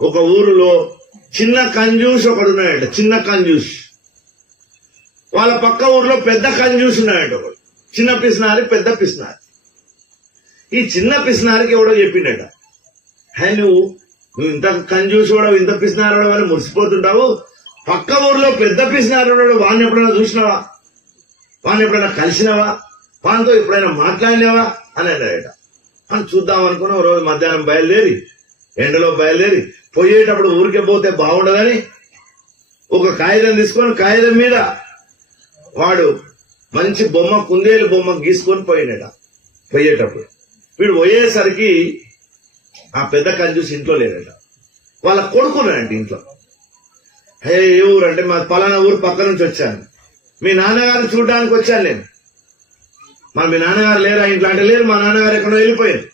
ఒక ఊరిలో చిన్న కంజూస్ ఒకడు ఉన్నాయట చిన్న కంజూస్. వాళ్ళ పక్క ఊర్లో పెద్ద కంజూస్ ఉన్నాయంట ఒకడు. చిన్న పిసినారి పెద్ద పిసినారి. ఈ చిన్న పిసినారికి ఎవడో చెప్పిండట హే నువ్వు నువ్వు ఇంత కంజూస్ కూడా ఇంత పిసినారు అని మురిసిపోతుంటావు. పక్క ఊర్లో పెద్ద పిసినారు వాడిని ఎప్పుడైనా చూసినావా? వాడిని ఎప్పుడైనా కలిసినావా? వానితో ఎప్పుడైనా మాట్లాడినావా? అని అన్నాడట. అని చూద్దాం అనుకున్నాం రోజు మధ్యాహ్నం బయలుదేరి ఎండలో బయలుదేరి పోయేటప్పుడు ఊరికే పోతే బాగుండదని ఒక కాగితం తీసుకొని కాగితం మీద వాడు మంచి బొమ్మ కుందేలు బొమ్మ గీసుకొని పోయినట. పోయేటప్పుడు. వీడు పోయేసరికి ఆ పెద్ద కంజూసి ఇంట్లో లేడట వాళ్ళ కొడుకున్నాడంట ఇంట్లో. హే ఏ ఊరు అంటే మా పలానా ఊరు పక్క నుంచి వచ్చాను. మీ నాన్నగారు చూడడానికి వచ్చాను నేను. మరి మీ నాన్నగారు లేరా? ఇంట్లో అంటే లేరు. మా నాన్నగారు ఎక్కడో వెళ్ళిపోయారు.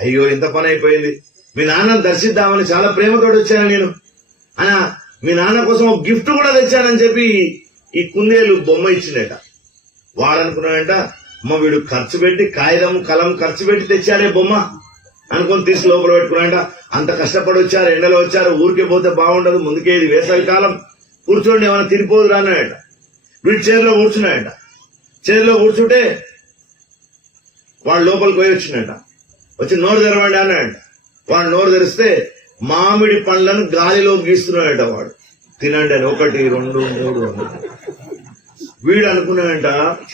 అయ్యో ఇంత పని అయిపోయింది. మీ నాన్నను దర్శిద్దామని చాలా ప్రేమతోటి వచ్చాను నేను. అనా మీ నాన్న కోసం ఒక గిఫ్ట్ కూడా తెచ్చానని చెప్పి ఈ కుందేలు బొమ్మ ఇచ్చిందట. వాడనుకున్నాడంట అమ్మ వీడు ఖర్చు పెట్టి కాగితం కలం ఖర్చు పెట్టి తెచ్చాడే బొమ్మ అనుకొని తీసి లోపల పెట్టుకున్నాడంట. అంత కష్టపడి వచ్చారు ఎండలో వచ్చారు ఊరికే పోతే బాగుండదు ముందుకే ఇది వేసవి కాలం. కూర్చోండి ఏమైనా తిరిపోదు రాన్నాడట వీడు చైర్లో కూర్చున్నాడట. చైర్లో కూర్చుంటే వాడు లోపలికి పోయి వచ్చినట వచ్చి నోరు తెరవండి అన్నాడు వాడు నోరు తెరిస్తే మామిడి పండ్లను గాలిలో గీస్తున్నాడట వాడు. తినండి అని ఒకటి రెండు మూడు వీడు అనుకున్నాడంట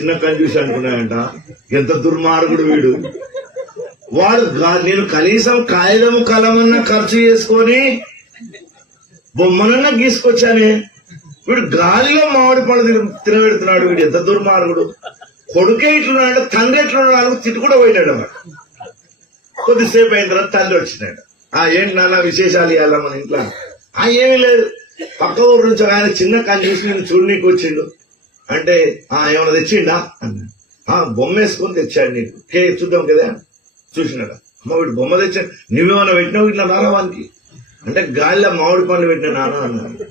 చిన్న కంజూసి అనుకున్నాడంట ఎంత దుర్మార్గుడు వీడు. వాడు నేను కనీసం కాగితం కలమన్న ఖర్చు చేసుకొని బొమ్మనన్నా గీసుకొచ్చానే. వీడు గాలిలో మామిడి పళ్ళు తిన- తినబెడుతున్నాడు వీడు. ఎంత దుర్మార్గుడు. కొడుకే ఇట్లున్నాడు తండ్రి ఎట్లున్నాడు? తిట్టు కూడా పోయినాడు అన్నమాట కొద్దిసేపు అయిన తర్వాత తల్లి వచ్చినాడు. ఆ ఏంటి నాన్న విశేషాలు ఇవ్వాలా మన ఇంట్లో? ఆ ఏమీ లేదు. పక్క ఊరు నుంచి ఆయన చిన్న కాని చూసి నేను చూడనీకి వచ్చిండు. అంటే ఆ ఏమైనా తెచ్చిండా? అన్నాడు. ఆ బొమ్మ వేసుకొని తెచ్చాడు నీకు. కే చూద్దాం కదా. చూసినాడు. అమ్మ వీడు బొమ్మ తెచ్చాడు. నువ్వేమైనా పెట్టినావు ఇట్లా నాన్న వానికి అంటే గాలిలో మామిడి పండ్లు పెట్టిన నాన్న అన్నాడు.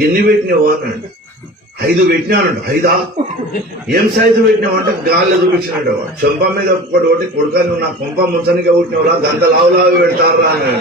ఎన్ని పెట్టినావు అన్నాడు. ఐదు పెట్టినానంట ఐదా? ఏం సైజు పెట్టినావు అంటే గాల్లో చూపించినట్ట. చెంప మీద ఒకటి ఒకటి కొడుకా నువ్వు నా కొంప ముంచనిగా పుట్టినవురా గంత లావు లావు పెడతారా అని